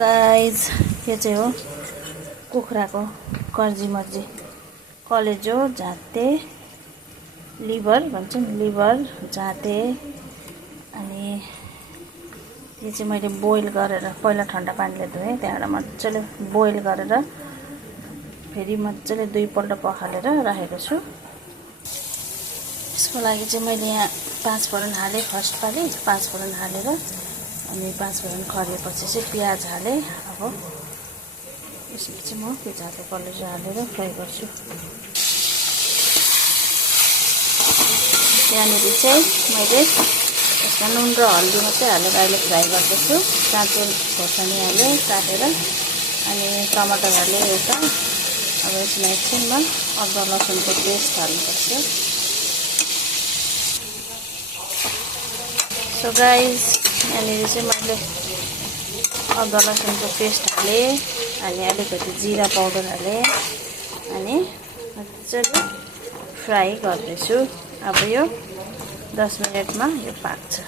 Guys यो चाहिँ हो कुखुराको कर्जी मर्जी कलेजो झाते लिभर भन्छौँ लिभर झाते अनि यो चाहिँ मैले बोइल गरेर पहिला ठन्डा पानीले धोएँ त्यहाँबाट मजाले बोइल गरेर फेरि मजाले दुईपल्ट पखालेर राखेको छु। यसको लागि चाहिँ मैले यहाँ 5 फोरन हालेँ फर्स्ट पालि 5 फोरन हालेर अनि 5 फोरन खरिएपछि चाहिँ प्याज हालेँ। अब यसरी चाहिँ म त्यो झाते कलेजो हालेर फ्राई गर्छु। त्यहाँनिर चाहिँ मैले यसमा नुन र हल्दी मात्रै हालेर अहिले फ्राई गर्दैछु। काँचो खोर्सानी हालेँ काटेर अनि टमाटर हालेँ एउटा। अब यसमा एकछिनमा अदुवा लसुनको पेस्ट हाल्नुपर्छ। सो गाइज यहाँनिर चाहिँ मैले अदुवा लसुनको पेस्ट हालेँ अनि अलिकति जिरा पाउडर हालेँ अनि मजाले फ्राई गर्दैछु। अब यो 10 मिनटमा यो पाक्छ।